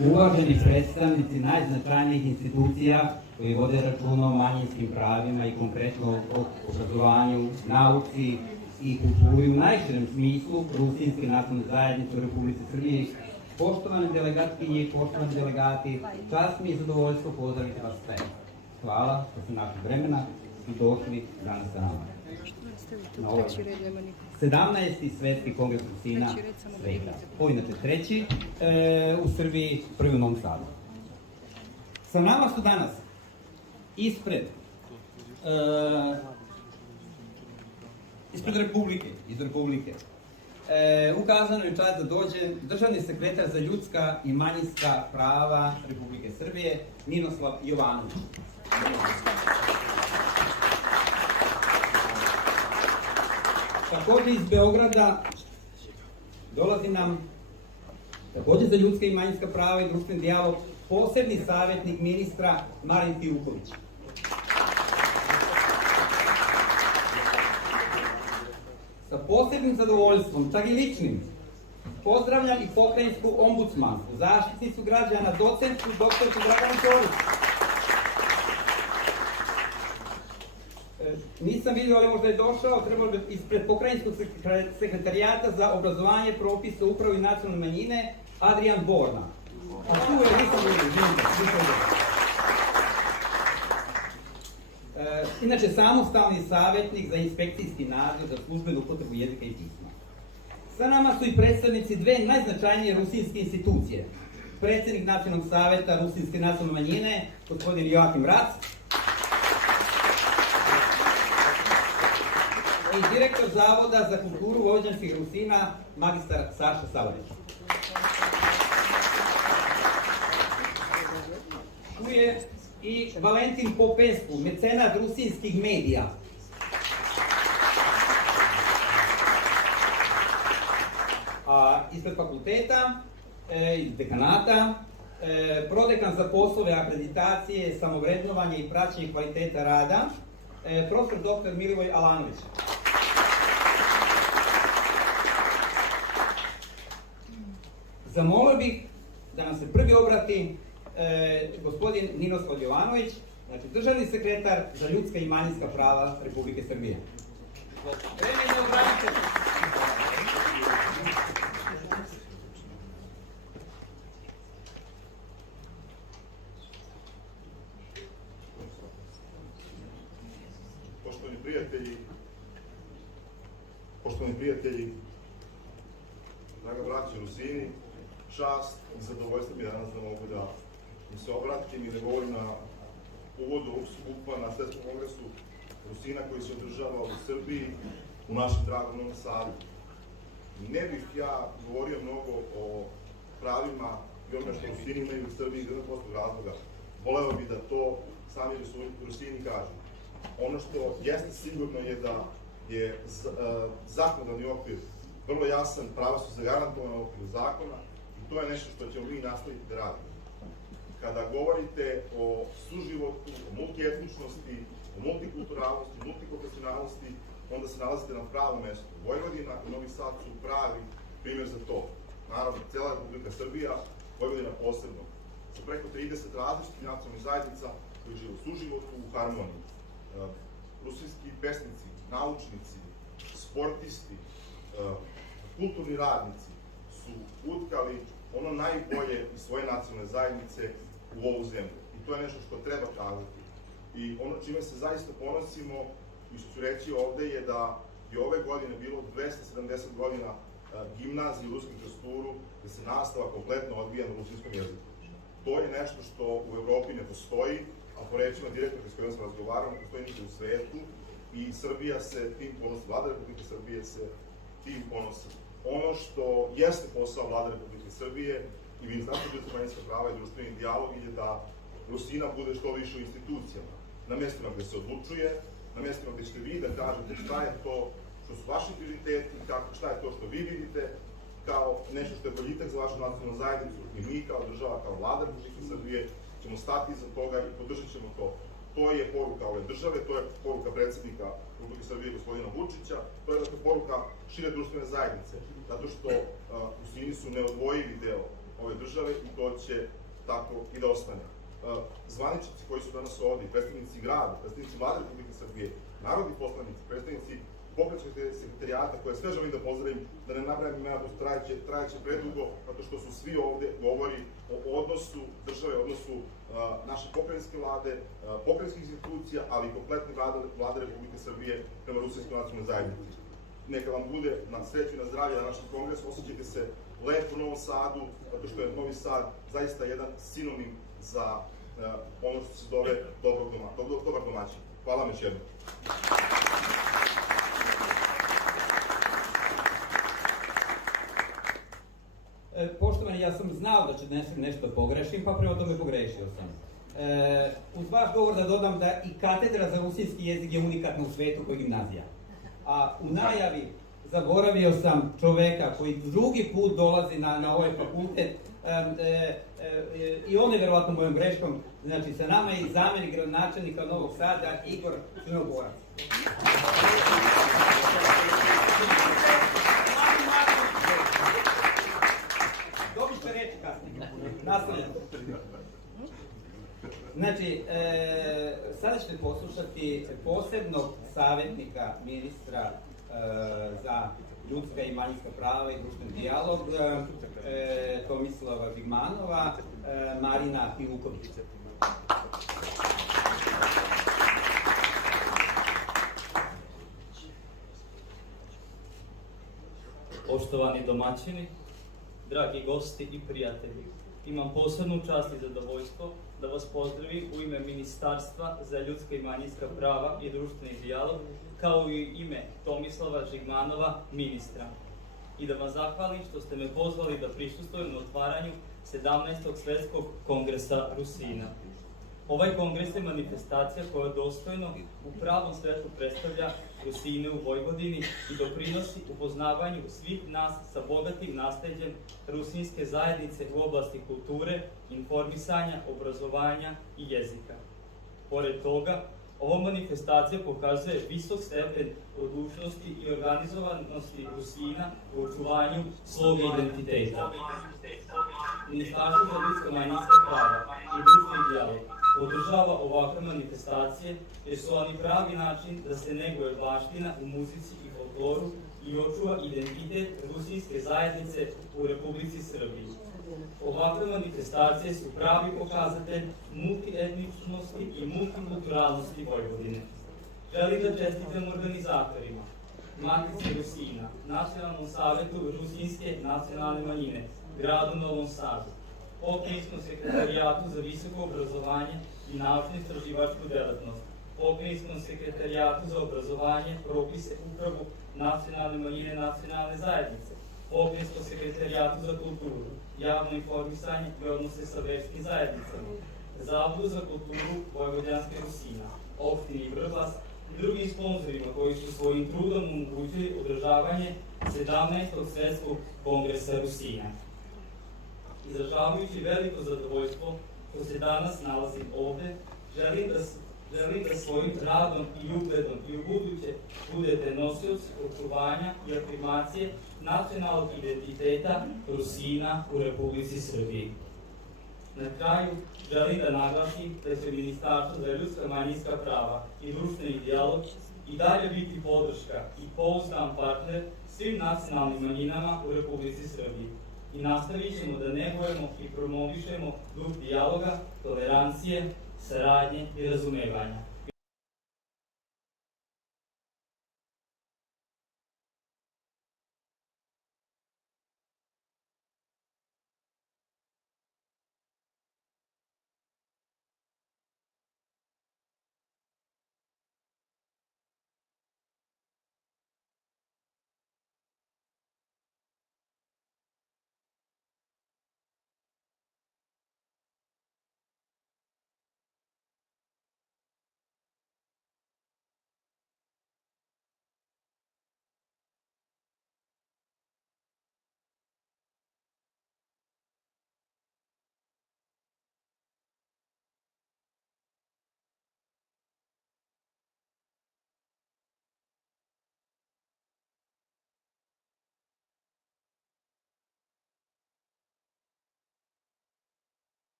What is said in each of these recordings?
Uvaženi predstavnici najznačajnijih institucija koji vode računa o manjinskim pravima i konkretno o obrazovanju, nauci i kulturi u najširem smislu Rusinske nacionalne zajednice u Republici Srbiji, poštovane delegatkinje i poštovani delegati, čast mi je zadovoljstvo pozdraviti vas sve. Hvala što ste našli vremena i došli danas sa nama. Na ovaj 17. Svetski kongres Rusina sveta. Ovo inače treći u Srbiji, prvi u Novom Sadu. Sa nama su danas ispred Republike ukazano je čast da dođe državni sekretar za ljudska i manjinska prava Republike Srbije, Ninoslav Jovanović. Također iz Beograda dolazi nam također za ljudska i manjinska prava i društveni dijalog posebni savjetnik ministra Marin Fijuković. Sa posebnim zadovoljstvom, čak i ličnim, pozdravljam i pokrajinsku ombudsmanku, zaštitnicu građana, docentku, doktorku Draganu Čorić. Nisam vidio, ali možda je došao, trebalo bi ispred pokrajinskog sekretarijata za obrazovanje, propisa, upravu i nacionalne manjine, Adrian Borna. A tu je, nisam vidio. Inače, samostalni savjetnik za inspekcijski nadzor za službenu upotrebu jezika i pisma. Sa nama su i predstavnici dve najznačajnije rusinske institucije. Predsjednik Nacionalnog savjeta Rusinske nacionalne manjine, gospodin Joakim Rac, i direktor Zavoda za kulturu vojvođanskih Rusina, magistar Saša Salarić. Tu je i Valentin Popescu, mecenat rusinskih medija. Ispred fakulteta, iz dekanata, prodekan za poslove akreditacije, samovrednovanje i praćenje kvaliteta rada, profesor dr. Milivoj Alanović. Zamolio bih da nam se prvi obrati gospodin Ninoslav Jovanović, znači državni sekretar za ljudska i manjinska prava Republike Srbije. Vreme obratite. Poštovani prijatelji, draga braća Rusini, čast i zadovoljstvo mi danas da mogu da im se obratim i da govorim na uvodu ovog skupa na Svetskom kongresu Rusina koji se održava u Srbiji u našem dragom Novom Sadu. Ne bih ja govorio mnogo o pravima i onome što Rusini imaju u Srbiji iz jednog prostog razloga. Voleo bih da to sami Rusini kažu. Ono što jeste sigurno je da je zakonodavni okvir vrlo jasan, prava su zagarantovana u okviru zakona i to je nešto što ćemo mi nastaviti da radimo. Kada govorite o suživotu, o multietničnosti, o multikulturalnosti, multikonfesionalnosti, onda se nalazite na pravom mestu. Vojvodina i Novi Sad su pravi primjer za to. Naravno, cela Republika Srbija, Vojvodina posebno, sa preko 30 različitih nacionalnih zajednica koji žive u suživotu, u harmoniji. Rusinski pesnici, naučnici, sportisti, kulturni radnici su utkali ono najbolje iz svoje nacionalne zajednice u ovu zemlju. I to je nešto što treba kazati. I ono čime se zaista ponosimo i što ću reći ovde je da je ove godine bilo 270 godina gimnazije u Ruskom Krsturu gde se nastava kompletno odvija na rusinskom jeziku. To je nešto što u Evropi ne postoji, a po rečima direktorka s kojom sam razgovarao, ne postoji nigde u svetu i Srbija se tim ponosi, Vlada Republike Srbije se tim ponosi. Ono što jeste posao Vlade Republike Srbije i Ministarstva ljudskih i manjinskih prava i društveni dijalog je da Rusina bude što više u institucijama, na mjestima gde se odlučuje, na mjestima gde ćete vi da kažete šta je to što su vaši prioriteti, šta je to što vi vidite kao nešto što je boljitak za vašu nacionalnu zajednicu i mi kao država, kao Vlada Republike Srbije ćemo stati iza toga i podržat ćemo to. To je poruka ove države, to je poruka predsjednika Republike Srbije gospodina Vučića, to je poruka šire društvene zajednice, zato što Rusini su neodvojivi deo ove države i to će tako i da ostane. Zvaničnici koji su danas ovdje, predstavnici grada, predstavnici Vlade Republike Srbije, narodni poslanici, predstavnici pokrajinskog sekretarijata, koje sve želim da pozdravim, da ne nabrajam imena, to trajeće predugo, zato što su svi ovde govori o odnosu države, odnosu naše pokrajinske vlade, pokrajinskih institucija, ali i kompletne vlade Republike Srbije prema Rusinskoj nacionalnoj zajednici. Neka vam bude na sreću i na zdravlje na našem kongresu, osjećajte se lepo u Novom Sadu, zato što je Novi Sad zaista jedan sinonim za ono što se zove dobar domaćin. Hvala vam još jednom. Poštovani, ja sam znao da ću nešto pogrešim, pa prema tome pogrešio sam. Uz vaš govor da dodam da i katedra za rusinski jezik je unikatna u svetu kao gimnazija. A u najavi zaboravio sam čoveka koji drugi put dolazi na ovaj fakultet i on je verovatno mojom greškom, znači sa nama je i zamjenik gradonačelnika Novog Sada, Igor Crnogorac. Dobište reći kasnije. Nastavljamo. Znači, sada ćete poslušati posebnog savjetnika ministra za ljudska i manjinska prava i društveni dijalog Tomislava Žigmanova, Marina Pivuković. Poštovani domaćini, dragi gosti i prijatelji, imam posebnu čast i zadovoljstvo da vas pozdravim u ime Ministarstva za ljudska i manjinska prava i društveni dijalog, kao i ime Tomislava Žigmanova, ministra. I da vam zahvalim što ste me pozvali da prisustvujem na otvaranju 17. Svetskog kongresa Rusina. Ovaj kongres je manifestacija koja dostojno u pravom svetu predstavlja Rusine u Vojvodini i doprinosi upoznavanju svih nas sa bogatim nasleđem rusinske zajednice u oblasti kulture, informisanja, obrazovanja i jezika. Pored toga, ova manifestacija pokazuje visok stepen odlučnosti i organizovanosti Rusina u očuvanju svog identiteta. Ministarstvo za ljudska i manjinska prava i društveni dijalog podržava ovakve manifestacije jer su oni pravi način da se neguje baština u muzici i folkloru i očuva identitet rusinske zajednice u Republici Srbiji. Ovakve manifestacije su pravi pokazatelj multietničnosti i multikulturalnosti Vojvodine. Želim da čestitam organizatorima, Matici Rusina, Nacionalnom savetu Rusinske nacionalne manjine, gradu Novom Sadu, Pokrajinskom sekretarijatu za visoko obrazovanje i naučno-istraživačku delatnost, Pokrajinskom sekretarijatu za obrazovanje, propise, upravu, nacionalne manjine, nacionalne zajednice, Pokrajinskom sekretarijatu za kulturu, javno informisanje i odnose sa verskim zajednicama, Zavodu za kulturu Vojvođanske Rusina, opštini Vrbas i drugim sponzorima koji su svojim trudom omogućili održavanje 17. svetskog kongresa Rusina. Izražavajući veliko zadovoljstvo što se danas nalazim ovde, želim da svojim radom i ugledom i ubuduće budete nosioci očuvanja i afirmacije nacionalnog identiteta Rusina u Republici Srbiji. Na kraju želim da naglasim da će Ministarstvo za ljudska manjinska prava i društveni dijalog i dalje biti podrška i pouzdan partner svim nacionalnim manjinama u Republici Srbiji i nastavit ćemo da negujemo i promovišemo duh dijaloga, tolerancije, saradnje i razumevanja.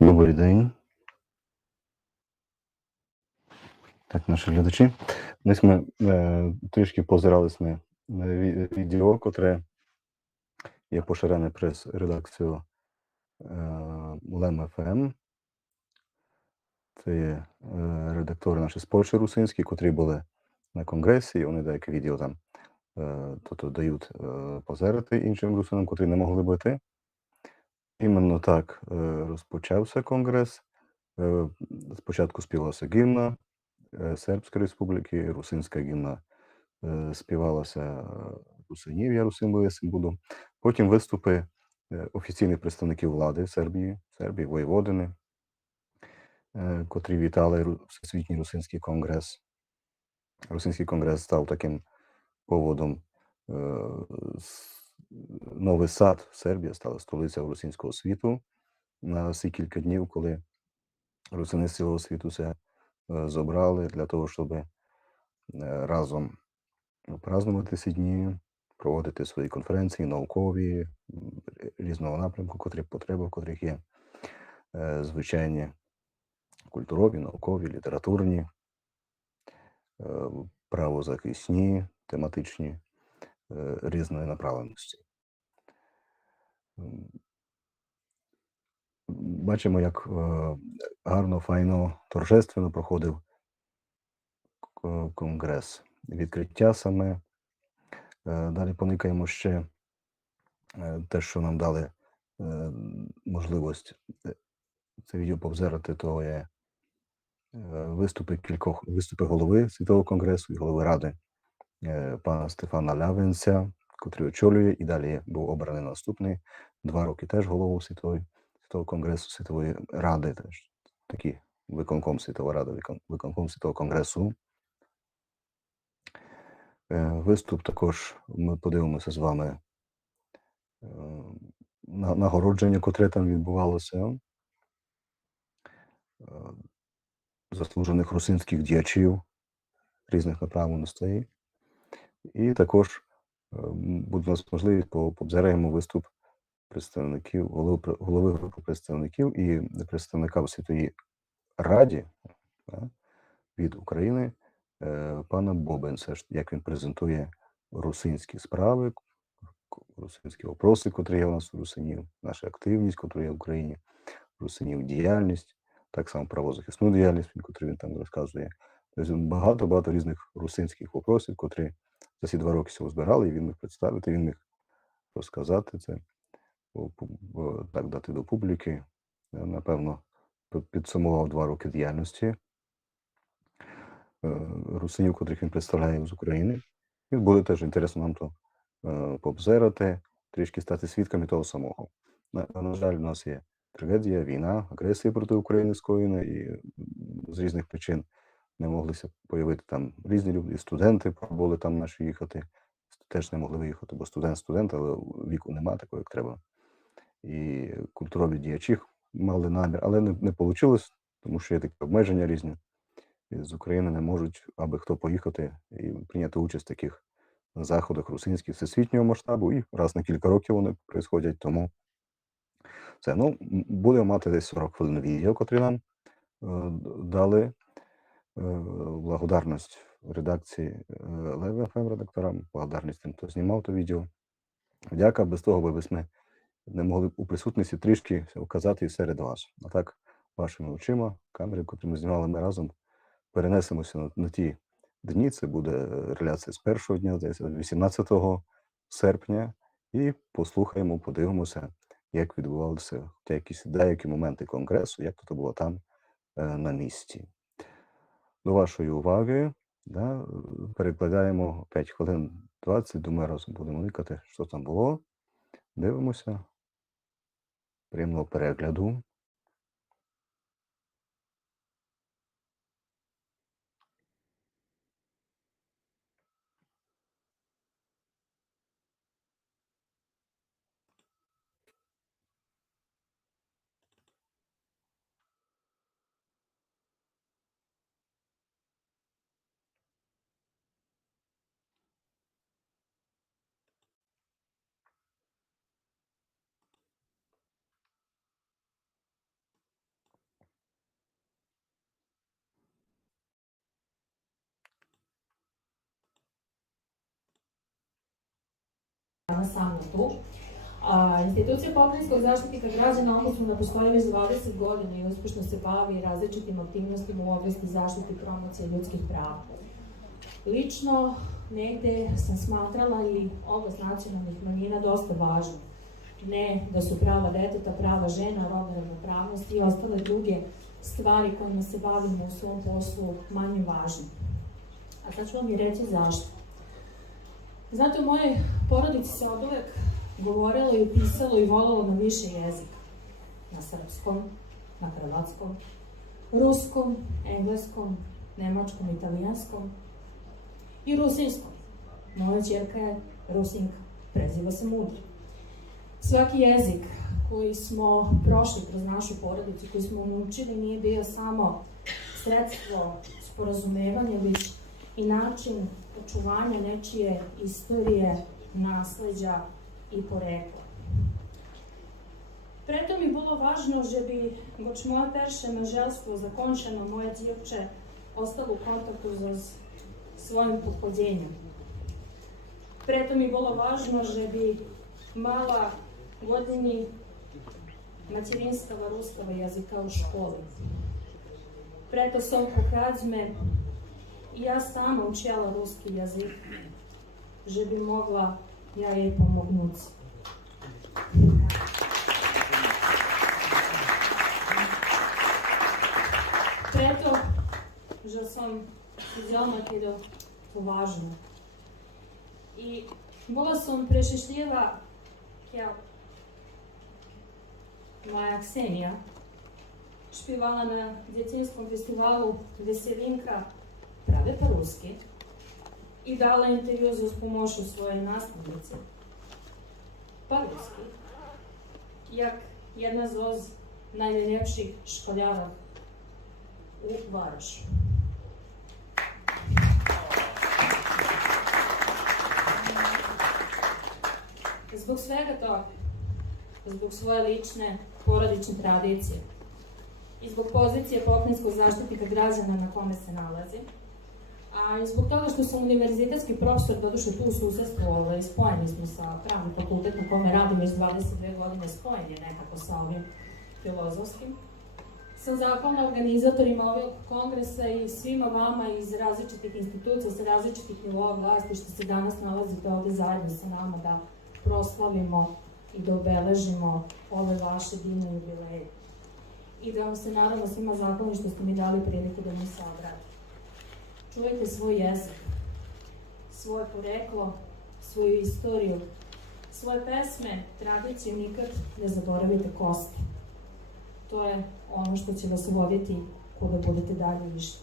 Добрий день. Так, наші глядачі. Десь ми трішки позирались на відео, котре є поширене через редакцію LEM.FM. Це є редактори наші з Польщі русинські, котрі були на конгресі, і вони деякі відео там тобто дають позирити іншим русинам, котрі не могли бути. Іменно так розпочався конгрес. Спочатку співалася гімна Сербської республіки, русинська гімна співалася русинів, я русин буду. Потім виступи офіційних представників влади Сербії, воєводини, котрі вітали Всесвітній русинський конгрес. Русинський конгрес став таким поводом. Новий Сад, Сербія, стала столицею русинського світу на ці кілька днів, коли русини з цілого світу це зібрали для того, щоб разом празднувати ці дні, проводити свої конференції, наукові, різного напрямку, потреби, в котрих є звичайні культурові, наукові, літературні, правозахисні, тематичні, різної направленості. Бачимо, як гарно, файно, торжественно проходив конгрес. Відкриття саме. Далі поникаємо ще те, що нам дали можливість це відео повзирати, то є виступи голови Світового конгресу і голови Ради пана Стефана Лявенця, котрий очолює, і далі був обраний наступний 2 роки теж головою Світового конгресу, Світової Ради, теж такий виконком Світової Ради, виконком Світового конгресу. Виступ також ми подивимося з вами нагородження, котре там відбувалося, заслужених русинських діячів різних направленостей. І також буде у нас можливість пообзираємо виступ представників, голови групи представників і представника у Світовій Раді від України пана Бобенса, як він презентує русинські справи, русинські вопроси, котрі є у нас у русинів, наша активність, котра є в Україні, русинів діяльність, так само правозахисну діяльність, котру він там розказує. Тобто багато різних русинських вопросів, котрі за ці 2 роки всього збирали, і він міг представити, він міг розказати це, так дати до публіки. Напевно, підсумував 2 роки діяльності русинів, котрих він представляє з України. І буде теж інтересно нам то пообзирати, трішки стати свідками того самого. На жаль, у нас є трагедія, війна, агресія проти України скоєна, і з різних причин не моглися появити там різні люди, і студенти пробували там наші їхати, теж не могли виїхати, бо студент, але віку нема такого, як треба. І культурові діячі мали намір, але не вийшло, тому що є такі обмеження різні. І з України не можуть аби хто поїхати і прийняти участь в таких заходах русинських всесвітнього масштабу, і раз на кілька років вони відбуваються, тому це, будемо мати десь 40 хвилин відео, котрі нам дали. Благодарність редакції Леви ФМ редакторам, благодарність тим, хто знімав то відео. Дяка, без того би ми не могли б у присутності трішки вказати і серед вас. А так, вашими очима, камери, котрі ми знімали ми разом, перенесемося на ті дні, це буде реляція з першого дня, 18 серпня, і послухаємо, подивимося, як відбувалися якісь деякі моменти конгресу, як то було там на місці. До вашої уваги перекладаємо 5 хвилин 20, думаю, разом будемо никати, що там було. Дивимося. Приємного перегляду. Sam tu. Institucija Pokrajinskog zaštitnika građana ombudsmana postoji već 20 godina i uspešno se bavi različitim aktivnostima u oblasti zaštite i promocije ljudskih prava. Lično, negde sam smatrala i oblast nacionalnih manjina dosta važna. Ne da su prava deteta, prava žena, rodna ravnopravnost i ostale druge stvari kojima se bavimo u svom poslu manje važne. A sad ću vam i reći zašto. Znate, u mojoj porodici se od uvek govorilo i pisalo i volalo na više jezika. Na srpskom, na hrvatskom, ruskom, engleskom, nemačkom, italijanskom i rusinskom. Moja ćerka je Rusinka, preziva se Mudra. Svaki jezik koji smo prošli kroz našu porodicu, koji smo naučili, nije bio samo sredstvo sporazumevanja, već i način očuvanja nečije istorije, nasleđa i porekla. Preto mi bilo važno, že bi goč moje perše meželstvo zakončeno moje djevče ostalo u kontaktu z svojim pohodjenjem. Preto mi bilo važno, že bi mala godini materinskava ruskava jezika u školi. Preto sam pokazme i ja sama učila ruski jezik, že bi mogla ja jej pomognuti. Preto, že som zelo to považna. I bila sam prešešljiva kja moja Ksenija špivala na djecinskom festivalu Veselinka prave po-ruski i dala intervju z pomoću svoje nastavnice po-ruski, jak jedna z najljepših školjara u Varažu. Zbog svega toga, zbog svoje lične porodične tradicije i zbog pozicije pokrajinskog zaštitnika građana na kome se nalazi, a i zbog toga što sam univerzitetski profesor, doduše tu u susedstvu, spojeni smo sa pravnim fakultet na kome radim već 22 godine, spojen je nekako sa ovim filozofskim. Sam zahvalna organizatorima ovog kongresa i svima vama iz različitih institucija, sa različitih nivoa vlasti što se danas nalazite ovde zajedno sa nama da proslavimo i da obeležimo ove vaše divne jubileje. I da vam se naravno svima zahvalni što ste mi dali priliku da mi se obratim. Čuvajte svoj jezik, svoje poreklo, svoju istoriju, svoje pesme, tradiciju, nikad ne zaboravite kosti. To je ono što će vas voditi kuda budete dalje išli.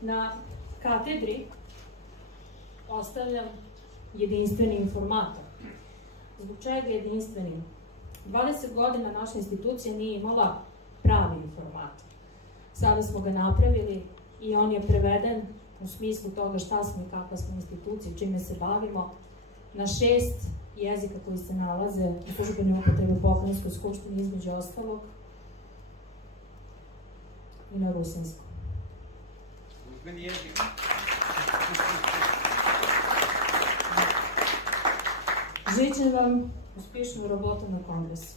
Na katedri ostavljam jedinstveni informator. Zbog čega jedinstveni? 20 godina naša institucija nije imala pravi informator. Sada smo ga napravili i on je preveden u smislu toga šta smo i kakva smo institucija, čime se bavimo, na 6 jezika koji se nalaze u službenoj upotrebi u Pokrajinskoj skupštini, između ostalog, i na rusinskom. Službeni jezik. Želim vam uspješnu robotu na kongresu.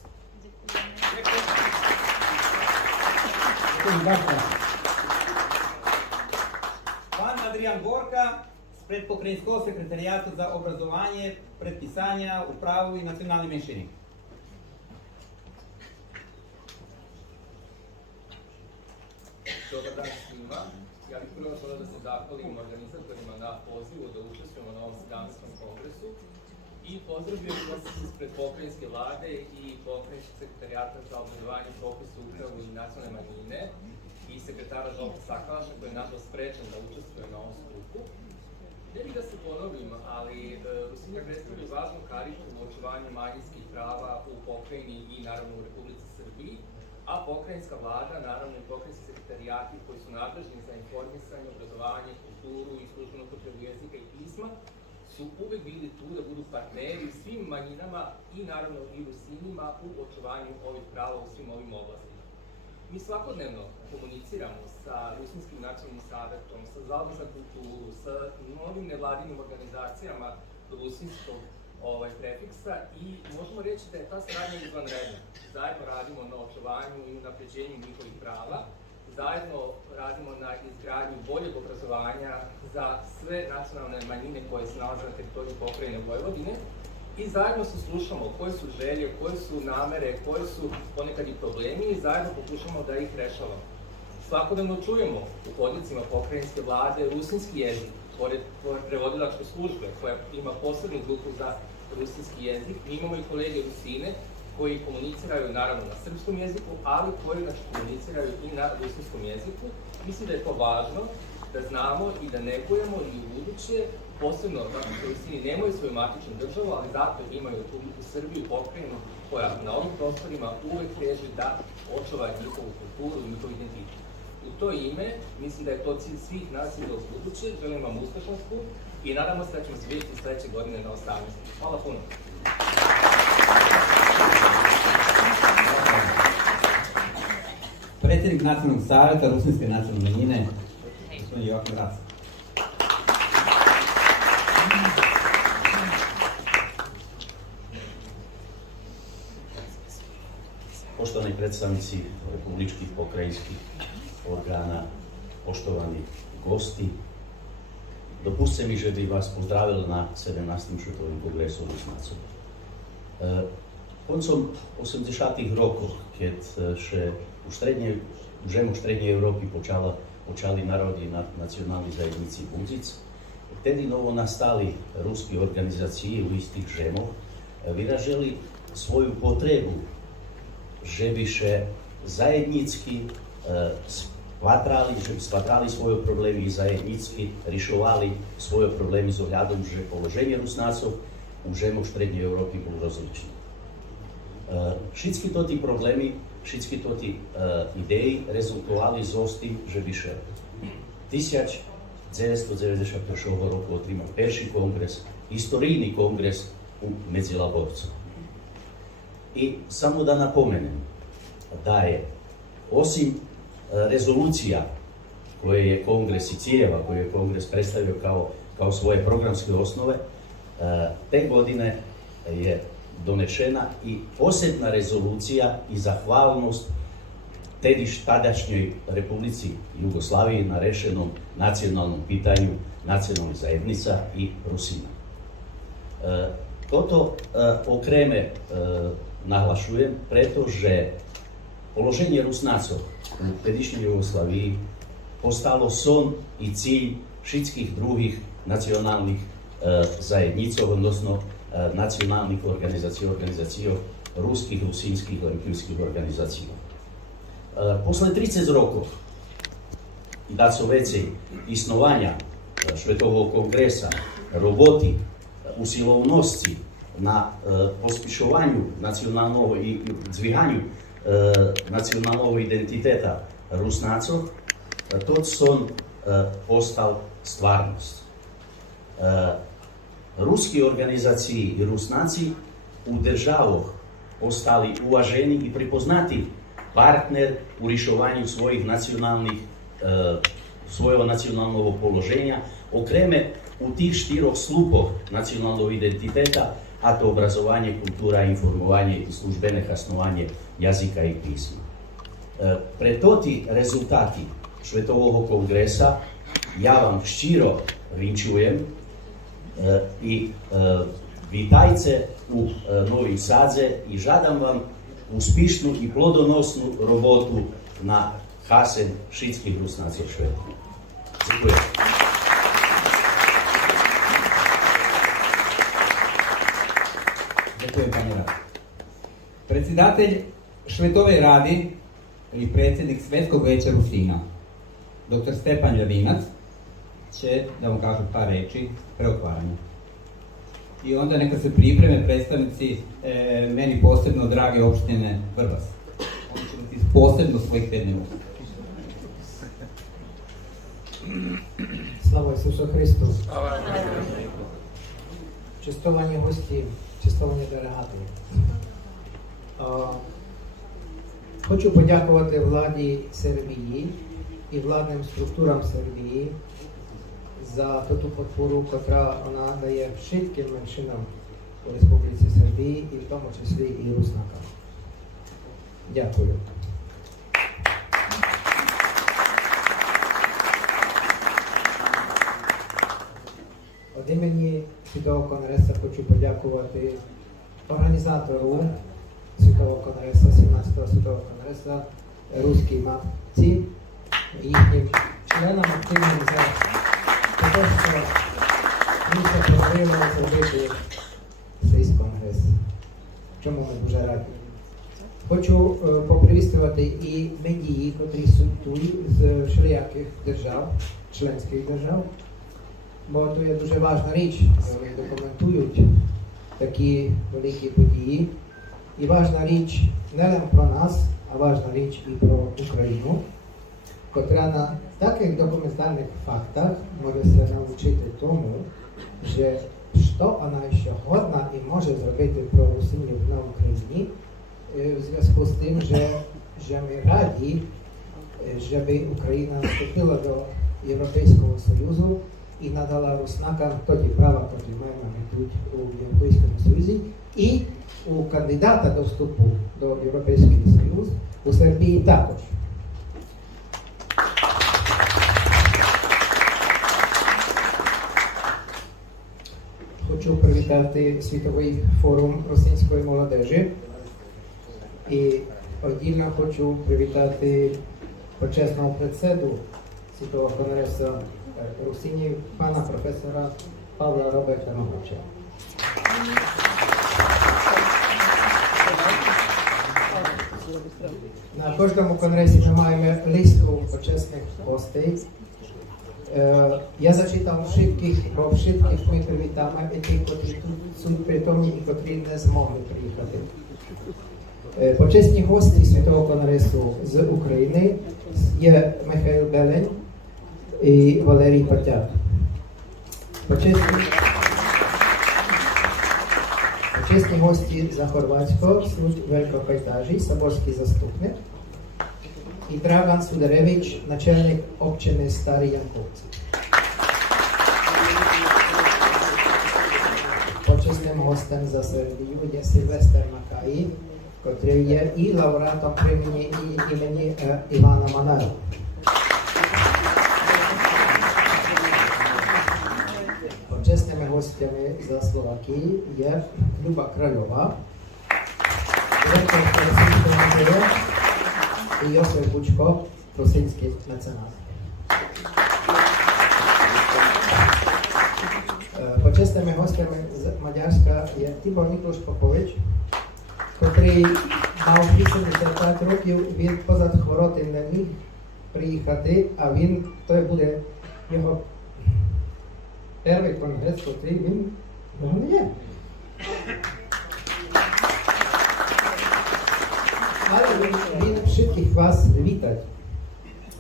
Pan Adrian Gorka, spred Pokrajinskog sekretarijata za obrazovanje, predpisanja, upravu i nacionalni menšini. Dobar dan svima. Ja bih prvo želeo da se zahvalim organizatorima na pozivu da učestvujemo na ovom 17. kongresu i pozdravio bih vas ispred pokrajinske vlade i pokrajinskog sekretarijata za obrazovanje, propisu, upravu i nacionalne manjine i sekretara Žoka Sakalaša koji je nažalost sprečen da učestvuje na ovom skupu. Ne bih da se ponovim, ali Rusinja predstavlja važnu kariku u očuvanju manjinskih prava u pokrajini i naravno u Republici Srbiji, a pokrajinska vlada, naravno i pokrajinski sekretarijati koji su nadležni za informisanje, obrazovanje, kulturu i službenu upotrebu jezika i pisma su uvek bili tu da budu partneri svim manjinama i naravno i Rusinima u očuvanju ovih prava u svim ovim oblastima. Mi svakodnevno komuniciramo sa Rusinskim nacionalnim savetom, sa Zavodom za kulturu, sa mnogim nevladinim organizacijama rusinskog prefiksa i možemo reći da je ta saradnja izvanredna. Zajedno radimo na očuvanju i unapređenju njihovih prava, zajedno radimo na izgradnju boljeg obrazovanja za sve nacionalne manjine koje se nalaze na teritoriji pokrajine Vojvodine i zajedno se slušamo koje su želje, koje su namere, koje su ponekad i problemi i zajedno pokušamo da ih rešavamo. Svakodnevno čujemo u hodnicima pokrajinske vlade rusinski jezik, pored prevodilačke službe koja ima posebnu grupu za rusinski jezik. Mi imamo i kolege Rusine koji komuniciraju naravno na srpskom jeziku, ali koji komuniciraju i na rusinskom jeziku. Mislim da je to važno, da znamo i da negujemo i u buduće, posebno zato što Rusini nemaju svoju matičnu državu, ali zato imaju Republiku Srbiju, pokrajinu koja na ovim prostorima uvek teži da očuva njihovu kulturu i njihov identitet. U to ime, mislim da je to cilj svih nas i do buduće. Želim vam uspešan skup i nadamo se da ćemo se vidjeti sledeće godine na 18. Hvala puno. Predsjednik Nacionalnog savjeta Rusinske nacionalne manjine, gospodin Joakim Rac. Poštovani predstavnici republičkih, pokrajinskih organa, poštovani gosti, dopustite mi, že bi vas pozdravil na 17. Svetovnem kongresu Rusnacov. Koncom 80-ih rokov, keď še v strednej Európi počali národní nacionálni zajedníci Budzic, vtedy novo nastali ruskí organizácii v istých žemoch vyražili svoju potrebu, že by še zajednícky spatrali svoje problémy, zajednícky rišovali svoje problémy s ohľadom, že položenie Rusnácov u žemoch strednej Európy bolo rozličné. Všetky toti problémy, všetky toti ideji rezultovali zo s tým, že by še 1991 roku otrimal perší kongres, historijný kongres u Medzilaborcov. I samo da napomenem da je osim rezolucija koje je Kongres i ciljeva koje je Kongres predstavio kao svoje programske osnove, te godine je donešena i posebna rezolucija i zahvalnost tadašnjoj Republici Jugoslaviji na rešenom nacionalnom pitanju nacionalnih zajednica i Rusina. Toto okreme naglašujem, pretože položenje Rusnacov u tedišnjoj Jugoslaviji postalo son i cilj všetkých druhých nacionalnih zajednicov, odnosno nacionalnih organizacija ruskih, rusinskih, olimpijskih organizacija. Posle 30 rokov da su veci isnovanja Svetovog kongresa, roboti, usilovnosci na pospišovanju nacionalnog i zvihanju nacionalnog identiteta Rusnacov, to son postal stvarnost. Ruski organizaciji i Rusnaci u državoh postali uvaženi i pripoznati partner u rješovanju svojeg nacionalnog položenja, okreme u tih 4 slupov nacionalnog identiteta, a to obrazovanje, kultura, informovanje i službene hasnovanje jazika i pisma. Pre toti rezultati Svetovog kongresa ja vam ščiro vinčujem i vitajce u Novi Sadze i žadam vam uspišnu i plodonosnu robotu na hasen všetkých Rusnacov Švedu. Dziękuję. Ďakujem, pani Rad. Predsjedatelj Švetove radi i predsjednik Svetskog veća Rusina, dr. Stepan Ljavinac, će da vam kažu par reči pre otvaranja. I onda neka se pripreme predstavnici meni posebno drage opštine Vrbas. Oni će imati posebno svojih 5 minuta. Слава Ісусу Христу! Чистовані гості, чистовані делегати. Хочу подякувати владі Сербії і владним структурам Сербії за ту підтримку, яка вона дає всім меншинам у Республіці Сербії і в тому числі і руснакам. Дякую. Od імені Світового конгресу хочу подякувати організатору Світового конгресу, 17-го Світового конгресу, Руській матці, їхнім членам активним за те, що ми це потрібно зробити цей конгрес. Чому ми дуже раді. Хочу попривістувати і медії, котрі суть з всіляких держав, членських держав, бо то є дуже важна річ, вони документують такі великі події. І важна річ не лише про нас, а важна річ і про Україну, котра на таких документальних фактах може се навчити тому, що вона ще годна і може зробити про Русинів на Україні, в зв'язку з тим, що ми раді, щоб Україна вступила до Європейського Союзу і надала руснакам тоді права, котрі маємо тут у Європейському Союзі, і у кандидата до вступу до Європейського Союзу у Сербії також. Хочу привітати Світовий форум русинської молодежі і віддільно хочу привітати почесного председу Світового конгресу Русинів, пана професора Павла Роберта Новача. На кожному конгресі ми маємо листу почесних гостей. Я зачитав про всіх ми привітаємо, і ті, котрі тут суть притомні і котрі не змогли приїхати. Почесні гості Світового конгресу з України є Михайло Белень і Валерій Патяк. Čestni gosti za Hrvatsko su Veljko Kajtaži, saborski zastupnik, i Dragan Sudarević, načelnik općine Stari Jankovci. Počesnim gostem za Srbiju je Silvester Makaji, koji je i laureatom premije i imeni Ivana Manara. Počesnými hostiami za Slovakii je Ljuba Kraljová, direktor Prosinského muzea i Josef Bučko, prosinský mecenát. Počesnými hostiami z Maďarska je Tibor Mikloš Popovič, ktorý mal 85 років, він позад хвороти не міг приїхати, а він, то буде його перший конгрес, який він не є. Але він всіх вас вітать.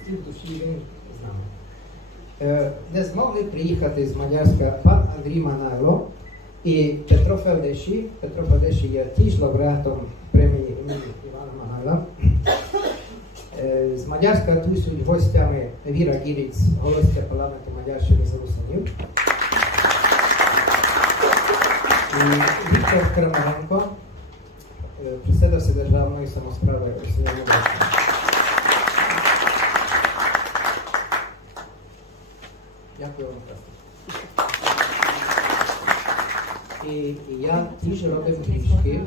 І в душі він з нами. Не змогли приїхати з Мадярська пан Андрій Манайло і Петро Февдеші. Петро Февдеші є теж лауреатом премії імені Івана Манайла. З Мадярська тут суть гостями Віра Гіриць, головська парламенту Мадярщини з Русинів. І Віктор Крамаренко, председатель державної самосправи Русинів. Дякую вам. І я теж робив грішки.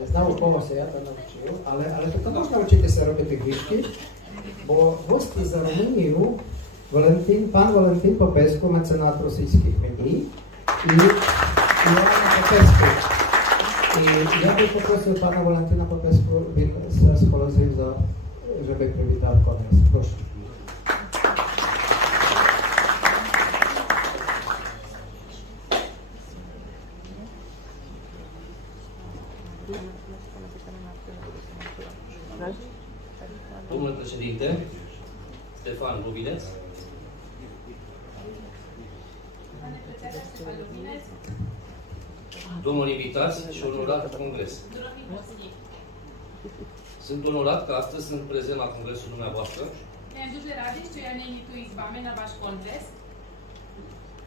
Не знав, у кого я то навчив, але тут можна вчитися робити грішки, бо гості за Румунію пан Валентин Попеско, меценат російських медій, і Івана Попеско. І я би попросив пана Валентина Попеско, він се схолозив, щоб привітав конгрес. Прошу. Domnule președinte, Stefan Lubineț. Domnul invitați și onorat congres. Sunt onorat că astăzi sunt prezent la congresul dumneavoastră. Ne дуже раді, що я нині тут із вами на ваш конгрес.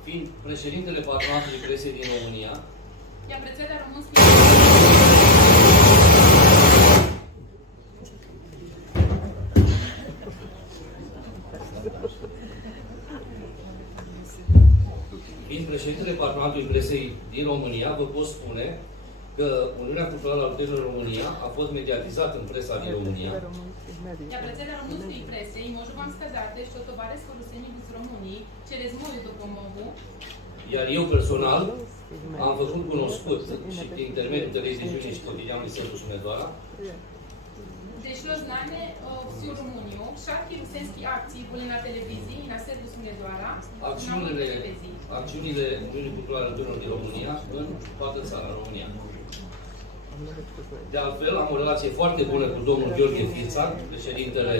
Fiind președintele Patronatului Presei din România, Я председатель румунської Fiind președintele Patronatului Presei din România, vă pot spune că Uniunea Culturală a Lucrătorilor în România a fost mediatizată în presa din România. Я председатель румунської преси і можу вам сказати, що товариство Русинів з Румунії через мою допомогу Iar eu personal am făcut cunoscut și prin intermediul televiziunii și cotidianului Sfântul Sunedoara зайшло знане всю Румунію. Шапки русинські акції були на телевізії, на Седу Сунедоара, на моїй телевізії. acțiunile Uniunii Culturale Lucrătorilor din România în toată țara, România. De altfel, am o relație foarte bună cu domnul Gheorghe Fița, președintele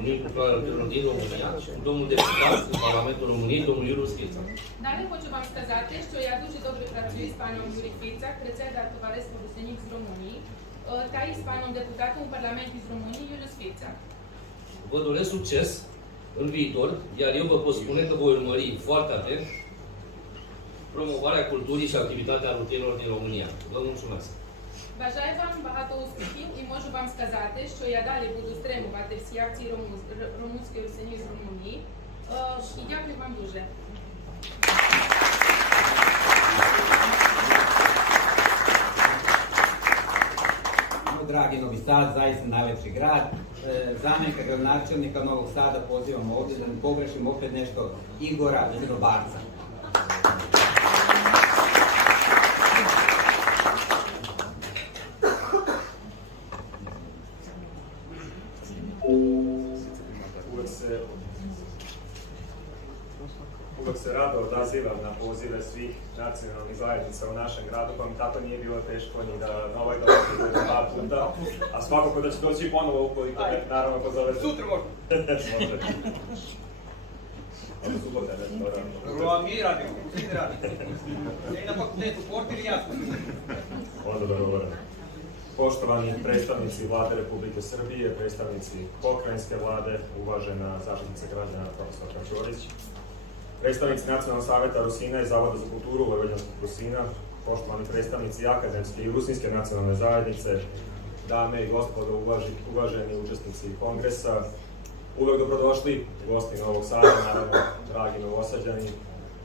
Uniunii Culturale Lucrătorilor din România, și cu domnul deputat în Parlamentul României, domnul Iulius Fița. Далі хочу вам сказати, що я дуже добре працюю з паном Юрій Фіцак, председатель товариства Русинів з Румунії, та і з паном депутатом у парламенті з Румунії Юліус Фіцак. Vă doresc succes în viitor, iar eu vă pot spune că voi urmări foarte atent promovarea culturii și activitatea rutierilor din România. Vă mulțumesc! Бажаю вам багато успіхів і можу вам сказати, що я далі буду стримувати всі акції румунської русинів з Румунії. І дякую вам дуже. Dragi Novi Sad, zaista najlepši grad. Zamjenika gradonačelnika Novog Sada pozivam ovdje da ne pogrešim opet nešto Igora Žinobarca. Uvijek se rado odazivam na pozive svih nacionalnih zajednica u našem gradu, pa mi tako nije bilo teško ni da na ovaj doći bude 2 puta, a svakako da će doći ponovo ukoliko me naravno pozove. Sutra možda. Može. ali subota je nešto radno. Prvo mi radimo, svi radimo. I na fakultetu, portir i jasno. Onda dogovoreno. Poštovani predstavnici Vlade Republike Srbije, predstavnici pokrajinske vlade, uvažena zaštitnica građana profesorka Ćorić, predstavnici Nacionalnog saveta Rusina i Zavoda za kulturu vojvođanskih Rusina, poštovani predstavnici akademske i rusinske nacionalne zajednice, dame i gospodo, uvaženi učesnici kongresa, uvek dobrodošli gosti Novog Sada, naravno, dragi Novosađani.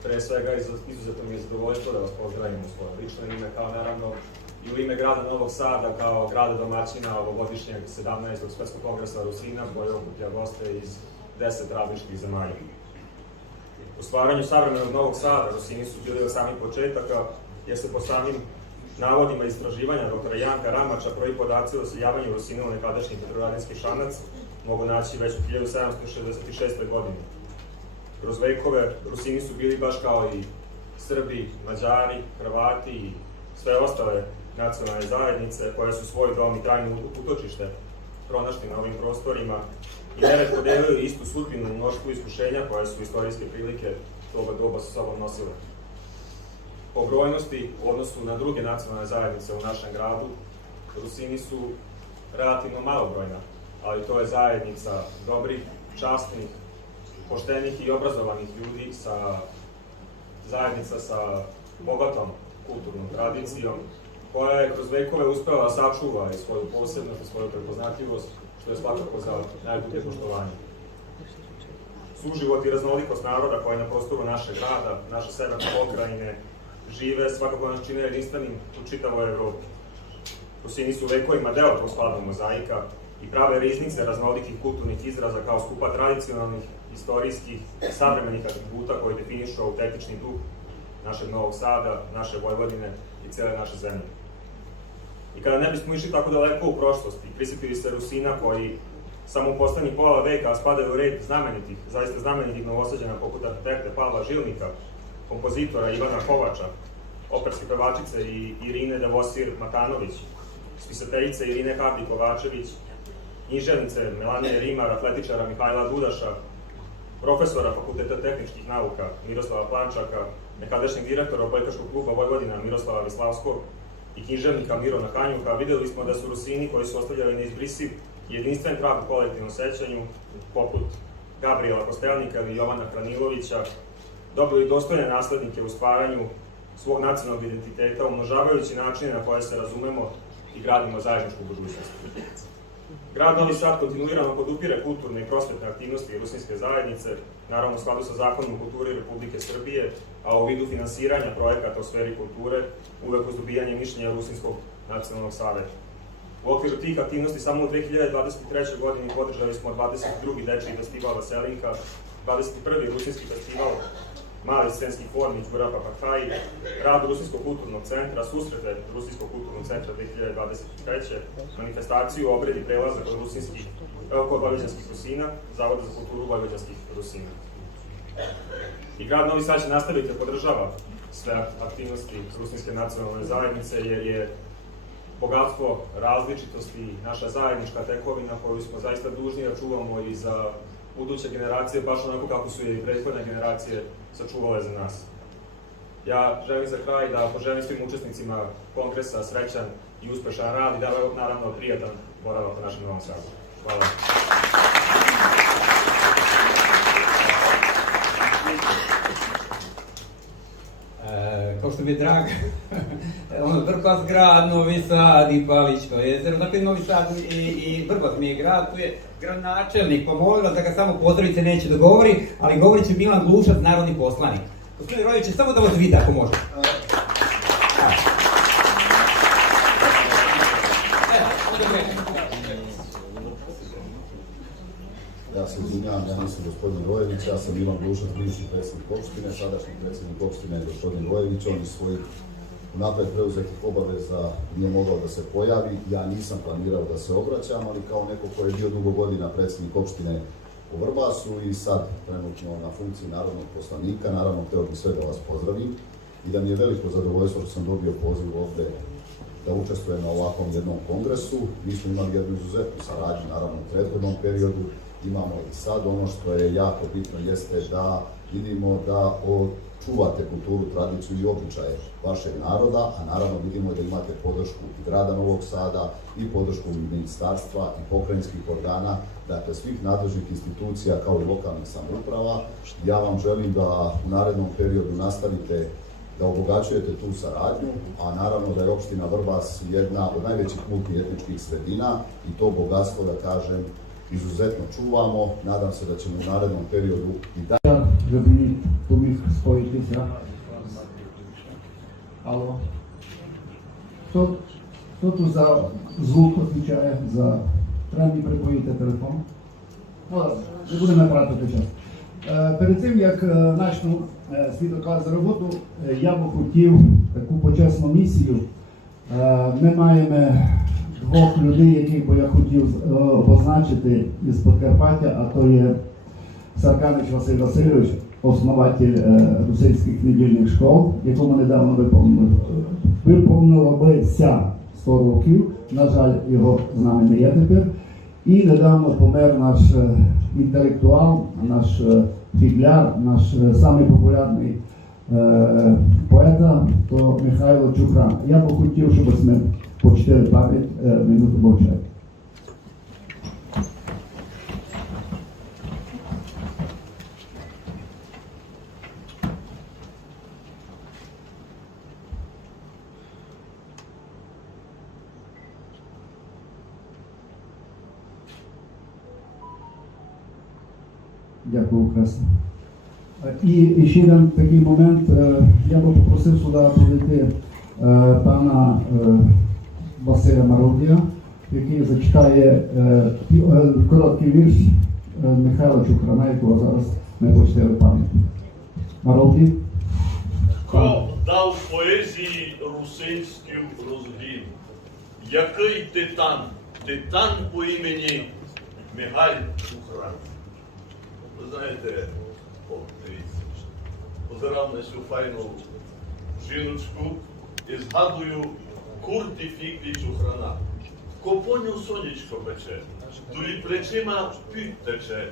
Pre svega, izuzetno mi je zadovoljstvo da vas pozdravim u svoje lično ime, kao naravno i u ime grada Novog Sada, kao grada domaćina ovogodišnjeg 17. Svetskog kongresa Rusina, koji okuplja goste iz 10 različitih zemalja. U stvaranju savremenog Novog Sada Rusini su bili od samih početaka, jer se po samim navodima istraživanja dr. Janka Ramača prvi podaci o doseljavanju Rusina u nekadašnji Petrovaradinski Šanac mogu naći već u 1766. godini. Kroz vekove Rusini su bili baš kao i Srbi, Mađari, Hrvati i sve ostale nacionalne zajednice koje su svoj dom i trajno utočište pronašli na ovim prostorima i neretko delili istu sudbinu u mnoštvu iskušenja koje su istorijske prilike toga doba sa sobom nosile. Po brojnosti u odnosu na druge nacionalne zajednice u našem gradu, Rusini su relativno malobrojna, ali to je zajednica dobrih, časnih, poštenih i obrazovanih ljudi, zajednica sa bogatom kulturnom tradicijom, koja je kroz vekove uspela da sačuva i svoju posebnost i svoju prepoznatljivost, što je svakako za najdublje poštovanje. Suživot i raznolikost naroda koja je na prostoru našeg grada, naše severne pokrajine, žive, svakako nas čine jedinstvenim u čitavoj Evropi. Rusini su vekovima deo tog skladnog mozaika i prave riznice raznolikih kulturnih izraza kao skupa tradicionalnih, istorijskih i savremenih atributa koji definišu autentični duh našeg Novog Sada, naše Vojvodine i cijele naše zemlje. I kada ne bismo išli tako daleko u prošlosti, prisjetili se Rusina koji samo u poslednjih pola veka spadaju u red znamenitih, zaista znamenitih Novosađana poput arhitekte Pavla Žilnika, kompozitora Ivana Kovača, operske pevačice i Irine Davosir Matanović, spisateljice Irine Hardi Kovačević, književnice Melanije Rimar, atletičara Mihajla Dudaša, profesora Fakulteta tehničkih nauka Miroslava Plančaka, nekadašnjeg direktora Odbojkaškog kluba Vojvodina Miroslava Vislavskog i književnika Mirona Kanjuka, videli smo da su Rusini koji su ostavljali neizbrisiv i jedinstven trag u kolektivnom sećanju, poput Gabriela Kostelnika ili Jovana Hranilovića, dobili dostojne naslednike u stvaranju svog nacionalnog identiteta, umnožavajući načine na koje se razumemo i gradimo zajedničku budućnost. Grad Novi Sad kontinuirano podupire kulturne i prosvetne aktivnosti rusinske zajednice, naravno u skladu sa Zakonom o kulturi Republike Srbije, a u vidu finansiranja projekata u sferi kulture, uvek uz dobijanje mišljenja Rusinskog nacionalnog saveta. U okviru tih aktivnosti samo u 2023. godini podržali smo 22. dečiji festival Veselinka, 21. rusinski festival Mali scenski form iz Gurapa Pakhaji, rad Rusinskog kulturnog centra, susrete Rusinskog kulturnog centra 2023. manifestaciju obredi prelaza kod vojvođanskih Rusina, Zavoda za kulturu vojvođanskih Rusina. I grad Novi Sad će nastaviti da podržava sve aktivnosti Rusinske nacionalne zajednice, jer je bogatstvo različitosti naša zajednička tekovina koju smo zaista dužni da čuvamo i za buduće generacije, baš onako kako su i prethodne generacije sačuvale za nas. Ja želim za kraj da poželim svim učesnicima kongresa srećan i uspešan rad i da naravno prijatan boravak u našem Novom Sadu. Hvala. Kao što mi je drago, Vrbac grad, Novi Sad i Palićno jezero, dakle Novi Sad i Vrbac mi je grad, tu je gradonačelnik, pa molim vas da ga samo pozdravite, neće da govori, ali govorit će Milan Glušac, narodni poslanik. Gospodin Rojević, samo da vas vidi ako može. Ja se izvinjavam, ja nisam gospodin Rojević, ja sam Milan Glušac, bivši predsjednik opštine, sadašnji predsjednik opštine je gospodin Rojević, on iz svojih unapred preuzetih obaveza nije mogao da se pojavi, ja nisam planirao da se obraćam, ali kao neko ko je bio dugo godina predsjednik opštine u Vrbasu i sad trenutno na funkciji narodnog poslanika, naravno hteo bih sve da vas pozdravim i da mi je veliko zadovoljstvo što sam dobio poziv ovde da učestvujem na ovakvom jednom kongresu. Mi smo imali jednu izuzetnu saradnju, naravno u prethodnom periodu, imamo i sad. Ono što je jako bitno jeste da vidimo da očuvate kulturu, tradiciju i običaje vašeg naroda, a naravno vidimo da imate podršku i grada Novog Sada i podršku ministarstva i pokrajinskih organa, dakle svih nadležnih institucija kao i lokalnih samouprava. Ja vam želim da u narednom periodu nastavite da obogaćujete tu saradnju, a naravno da je opština Vrbas jedna od najvećih multietničkih sredina i to bogatstvo, da kažem, izuzetno čuvamo. Nadam se da ćemo u narednom periodu i dalje. Żeby pomógł spoїтися. Алло. Хто тут за звук відповідає? Треба мені припоїти телефон? Ну, не будемо тратити час. Перед тим, як почну свій доклад за роботу, я би хотів таку почесну місію. Ми маємо двох людей, яких би я хотів обозначити із Подкарпаття, а то є Сарканич Василь Васильович, основатель русинських недільних школ, якому недавно виповнилося 100 років. На жаль, його з нами не є тепер. І недавно помер наш інтелектуал, наш фігляр, наш самий популярний поета, то Михайло Чухран. Я б хотів, щоб ми почтили пам'ять минуту мовчання. Дякую, красно. І ще один такий момент. Я би попросив сюди прийти пана Василя Маровдія, який зачитає короткий вірш Михайла Чухрана, якого зараз ми почтили пам'ять. Маровдій. Хто дав поезії русинським розгін? Який титан? Титан по імені Михайло Чухран. Ви знаєте, дивіться, позирав на цю файну жіночку і згадую курти фіглі Чухрана. Копоню сонечко пече, долі плечима під тече,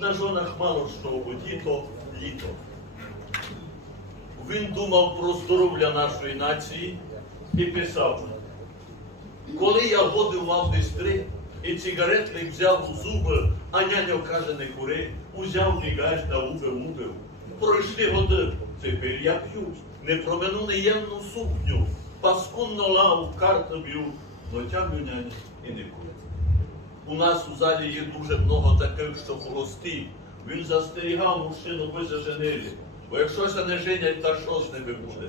на жонах мало що одіто літо. Він думав про здоров'я нашої нації і писав: коли я годи мав десь 3, і цигаретник взяв у зуби, а няньо каже не кури, узяв мігач та убив. Пройшли годи, тепер я п'ю, не промину неємну сукню, паскудно лав, карта б'ю, но тягну нянь і не курю. У нас у залі є дуже много таких, що холості. Він застерігав мужчину, ви заженили, бо якщо се не женять, та що з ними буде?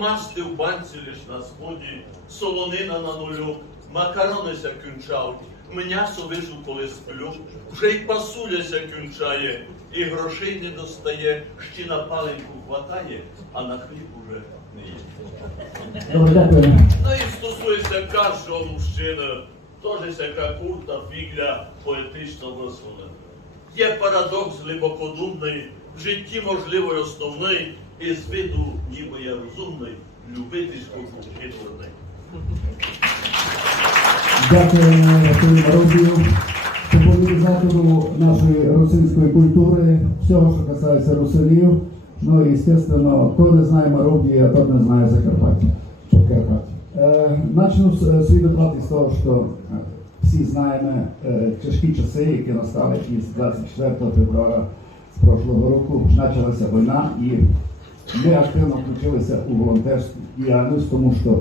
Масти в банці лиш на сході, солонина на нулю, макарони ся кінчав, м'ясо вижу, коли сплю, вже й пасуля ся кінчає, і грошей не достає, ще на паленьку хватає, а на хліб уже не є. Ну і стосується кожного мужчини, теж сяка курта, фігля, поетично висловлена. Є парадокс глибокодумний, в житті можливо основний, і з виду, ніби я розумний, любити скільки хитрий. Дякуємо Василю Маровдію, популяризатору нашої русинської культури, всього, що касається русинів. Ну і, звісно, хто не знає Маровдія, тот не знає Закарпаття. Начну свій доклад із того, що всі знаємо тяжкі часи, які настали із 24 февруара з прошлого року. Почалася війна і ми активно включилися у волонтерську діяльність, тому що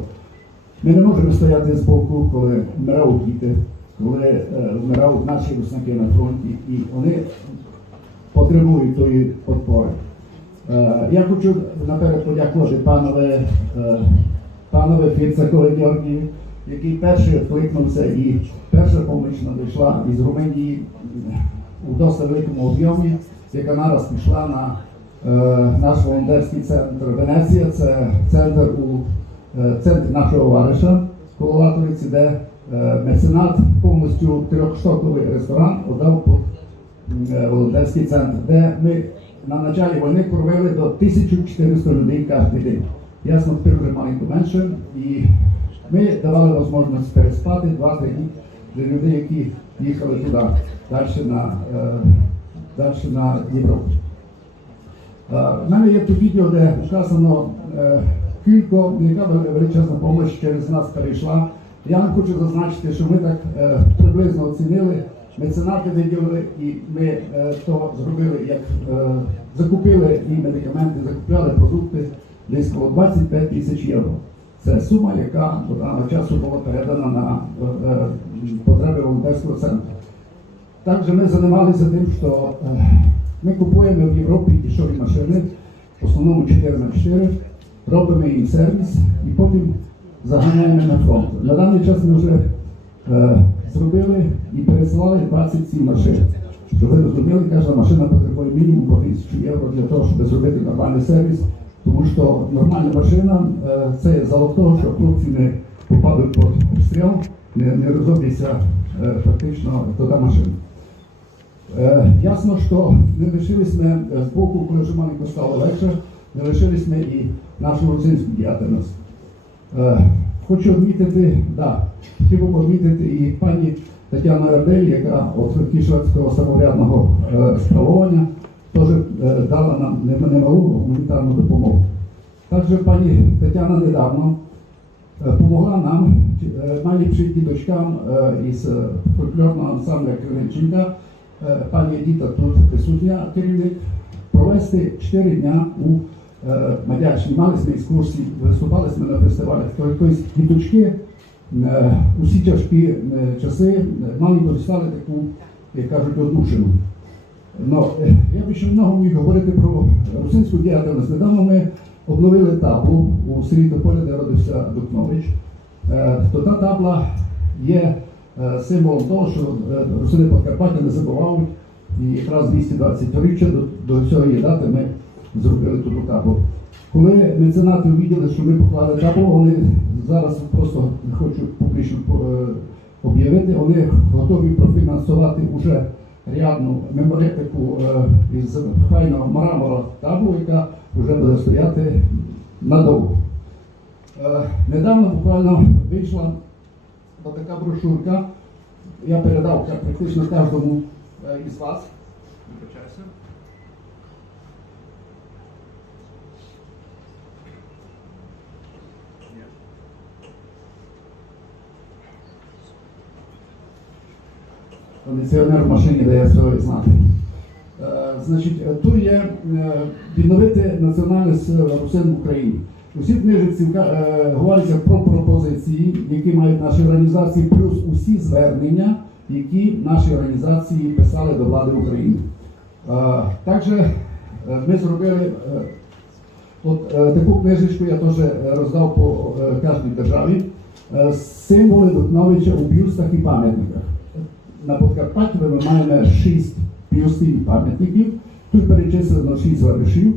ми не можемо стояти з боку, коли вмирають діти, коли вмирають наші русники на фронті, і вони потребують тої підпори. Я хочу наперед подякувати панові Фіцакові Георгію, який перший відкликнувся, і перша допомога надійшла із Румунії у досить великому об'ємі, яка нараз пішла на наш волонтерський центр Венеція. Це центр нашого Вариша, коло Латовиці, де меценат повністю трьохштоковий ресторан отдав під волонтерський центр, де ми на початку війни провели до 1400 людей кожен день. Ясно, тепер вже маленько менше, і ми давали можливість переспати 2-3 дні для людей, які їхали туди, далі на Європу. У мене є тут відео, де вказано, яка величезна допомога через нас перейшла. Я вам хочу зазначити, що ми так приблизно оцінили, меценати виділили, і ми то зробили, як закупили і медикаменти, закупляли продукти десь коло 25 тисяч євро. Це сума, яка до даного часу була передана на потреби волонтерського центру. Також ми займалися тим, що ми купуємо в Європі дешеві машини, в основному 4х4, робимо їм сервіс і потім заганяємо на фронт. На даний час ми вже зробили і пересилали 27 машин. Щоб ви розуміли, кожна машина потребує мінімум по 1000 євро для того, щоб зробити нормальний сервіс. Тому що нормальна машина – це залог того, що хлопці не попадуть під обстріл, не розробляться фактично туди машина. Ясно, що не лишилися з боку, коли вже маленько стало легше, не лишилися і нашу грузинську діяльність. Хочу відмітити, хотів би відмітити і пані Тетяну Ярдель, яка від Кішевського самоврядного справління теж дала нам немалу гуманітарну допомогу. Також пані Тетяна недавно допомогла нам, найліпшим діточкам із фольклорного ансамбля Кривенчинка, пані Едіта тут присутня, керівник, провести 4 дня у Мадячні. Мали ми екскурсії, виступали ми на фестивалях. Тобто діточки усі тяжкі часи мали дістали таку, як кажуть, одушину. Но я б ще много міг говорити про русинську діяльність. Недавно ми обновили таблу у селі Тополя, де родився Дукнович. То та табла є символом того, що русини Подкарпаття не забувають. І якраз 220-річчя до цієї дати ми зробили ту таблу. Коли меценати увиділи, що ми поклали таблу, вони зараз просто хочу публічно об'явити, вони готові профінансувати вже рядну меморіатику із файного мрамора таблу, яка вже буде стояти надовго. Недавно буквально вийшла така брошурка, я передав практично кожному із вас. Кондиціонер в машині дає себе знати. Значить, тут є відновити національність русин в Україні. Усі книжці говоряться про пропозиції, які мають наші організації, плюс усі звернення, які наші організації писали до влади України. Також ми зробили таку книжечку, я теж роздав по кожній державі, символи Дукновича у бюстах і пам'ятниках. На Подкарпатті ми маємо 6 бюстів і пам'ятників, тут перечислено 6 варишів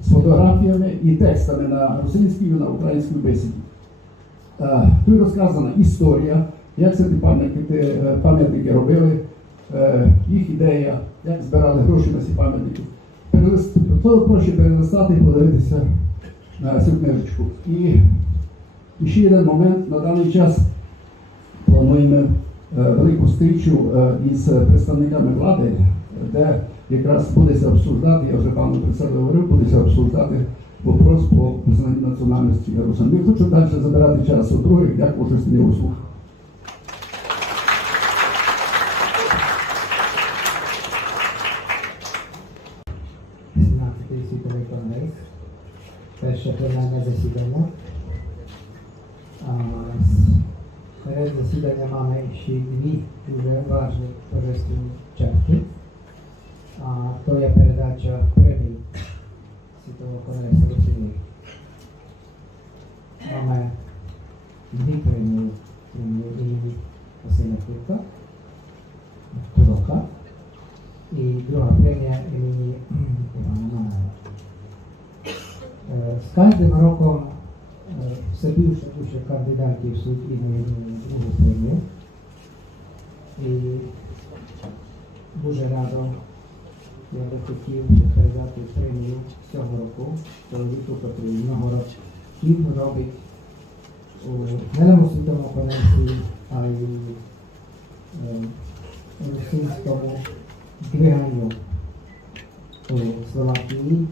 з фотографіями і текстами на русинській і на українській бесіді. Тут розказана історія, як ці пам'ятники робили, їх ідея, як збирали гроші на ці пам'ятники. То проще перелистати і подивитися на цю книжечку. І ще один момент, на даний час плануємо велику зустрічу із представниками влади, де якраз будеться обсуждати, я вже пану председателю говорив, будеться обсуждати вопрос по признанню національності русин. Не хочу далі забирати час у других, дякую, що сьогодні услуг. Світовий конгрес, перше пленарне засідання. Перед засіданням mamy ще дві дуже важливі торжественні частини. То є передача премій Світового конгресу Русини. Mamy дві премії імені Василя Турока і друга премія імені Івана Манаєва. З кожним роком все більше кандидатів суть імені другу премію. І дуже радо я би хотів передати премію цього року чоловіку, який много років робить не на світовому конгресі, а й rusínskému dvihaniu u Slovakii.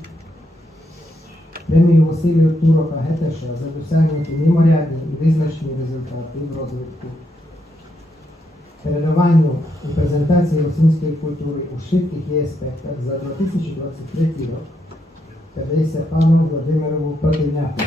Premiju Vasилiju Турока Гетеша за досягнуті неморядні і визначні результати в розвитку, передаванню і презентації русинської культури у широких її аспектах за 2023 рік передається пану Владимирову Противняку.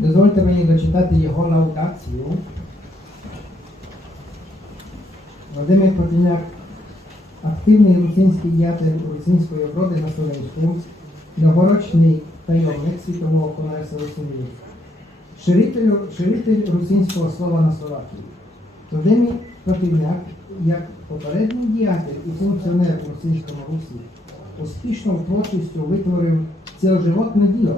Дозвольте мені дочитати його лаудацію. Владимир Противняк – активний русинський діятель русинської оброди на Словенську, новорочний tajomnik Світового конгресу русинів, ширитель русинського слова на Словакії. Владимир Противняк, як попередній діятель і функціонер в русинському русі, успішною творчістю витворив ціложивотне діло,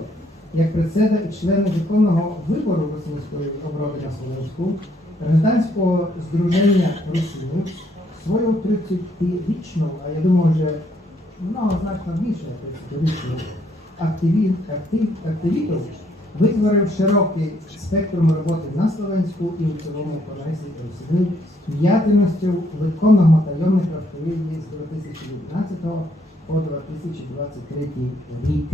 як председа і члени законного вибору русинської оброди на Словенську, Гражданського здруження русинів, свою 30-річну, а я думаю, вже значно більше 30-річну активіту, витворив широкий спектрум роботи на Словенську і у цілому конгресі русинів, діяльністю виконного tajomnika в періоді з 2019 по 2023 рік.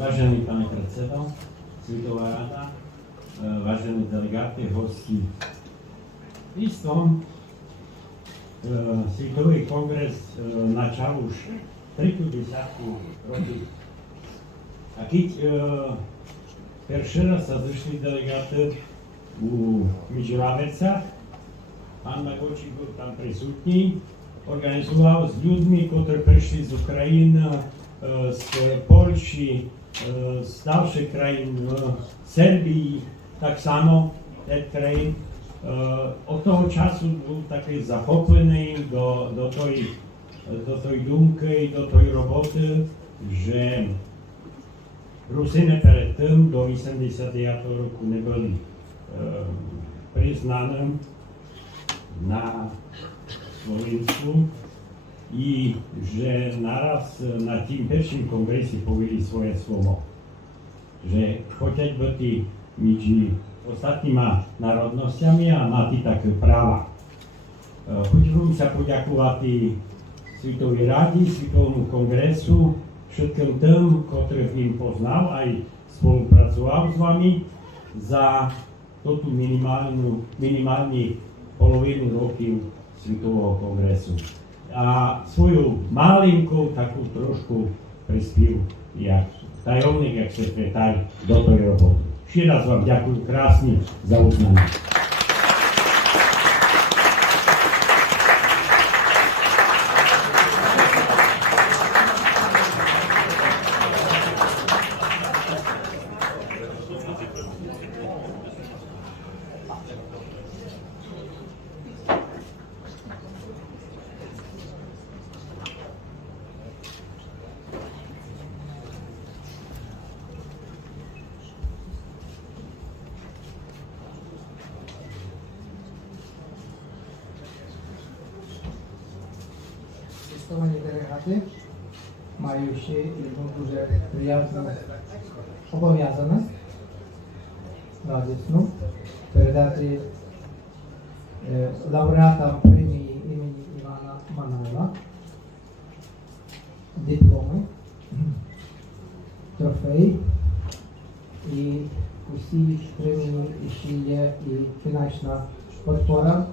Vážený pane predsedo, Svitová rada, vážení delegáti, hosti. Istom Svitový kongres načal už 30 rokov. A keď prvý raz sa zešli delegáti u Midželavecach, pán Magočík bol tam prisutný, organizoval s ľuďmi, ktorí prišli z Ukrajiny, z Polski, z dalších krajín, Serbii, tak samo, těch krajín. Od toho času byl taky zachopený do tej dumky, do tej roboty, že Rusiny předtím do 80. roku nebyli přiznaní na Slovensku. I že naraz na tím prvním kongresi povedali svoje slovo, že chtějí být mezi ostatníma národnosťami a máte také práva. Chtěl se poděkovat i Svitovej radi, Svitovému kongresu, všetkým tým, ktorých ním poznal, aj spolupracoval s vami za toto minimálne polovinu rokov Svitového kongresu. A svojou malinkou takú trošku prispiev jak tajomník, jak sekretár do tej roboty. Ešte raz vám ďakujem krásne za uznanie. Шановні делегати, маю ще одну дуже приємну обов'язаність радісну передати лауреатам премії імені Івана Манайла дипломи, трофей і усі премії ще є і фінансова підпора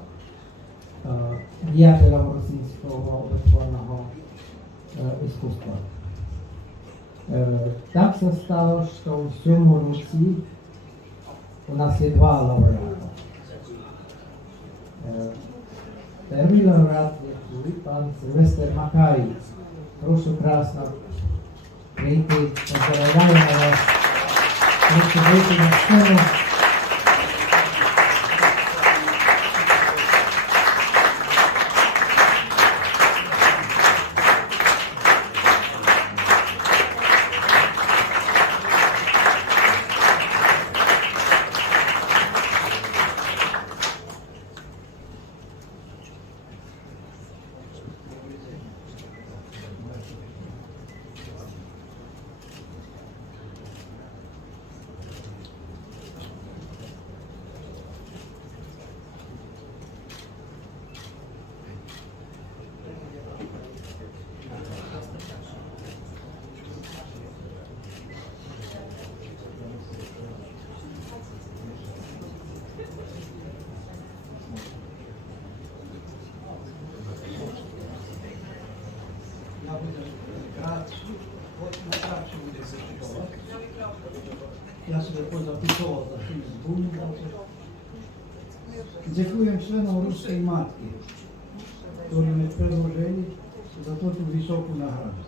діятелям російського витворного іскусства. Так се стало, що в цьому році у нас є два лауреата. Перший лауреат є тут, пан Сильвестр Макарій. Прошу красно прийти, поздравляємо вас. Прошу вийти на сцену. Я буду кратший, от найкраще буде зачитувати. Я себе позаписував за Фейсбук. Дякуємо членам Руської матки, які ми предложили за ту високу награду.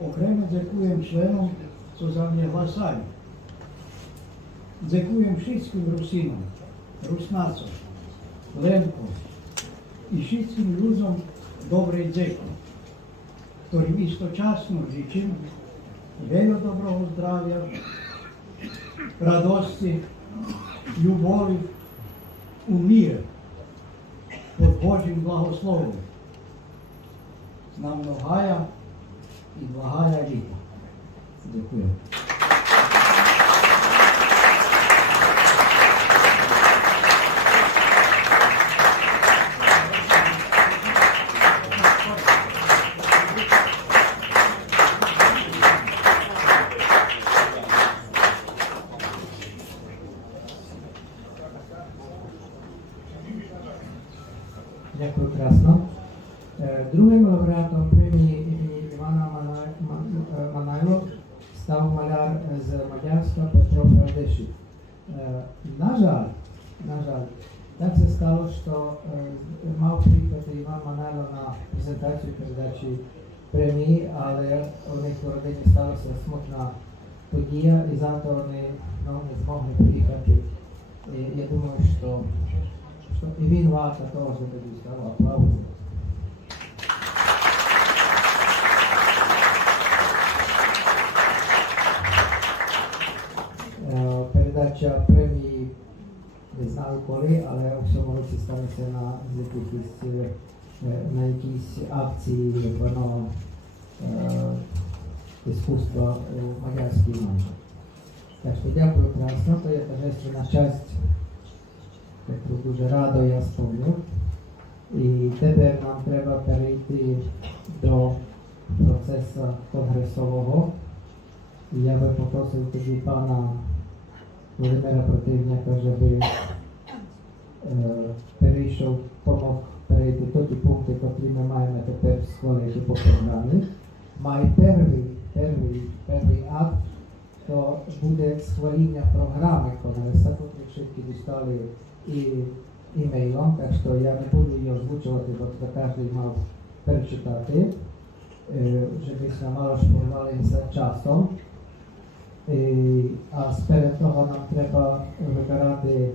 Окремо дякуємо членам, що за мене голосали. Дякуємо всім русинам, руснацам, ленкам і всім людям добрий день, ktorým istočasno žečím veľa dobrого zdravia, radosti, любові у мире pod Божим благословом на многая і благая літа. Дякую. Дякую красно. Другим лауреатом премії імені Івана Манайло став маляр з Мадярська Петро Фрадешик. На жаль, так се стало, що мав приїхати Іван Манайло на презентацію передачі премії, але у них в родині сталася смутна подія і завтра вони не змогли приїхати. І я думаю, що і він варто того, щоб дістав аплаузу. Передача премії, не знаю коли, але у цьому році станеться на якійсь акції вино іскусства у мадярській мові. Так що дякую красно, то є торжественна честь, яку дуже радо я сповнив. І тепер нам треба перейти до процесу конгресового. І я би попросив тоді пана Володимира Противняка, щоб перейшов, помог перейти до ті пункти, які ми маємо тепер схвалити по програмі. Май перший акт, то буде схваління програми конгреса, які всі дістали і імейлом, так що я не буду її озвучувати, бо це кожен мав перечитати, щоб ми мало шпорувалися часом. А сперед того нам треба вибирати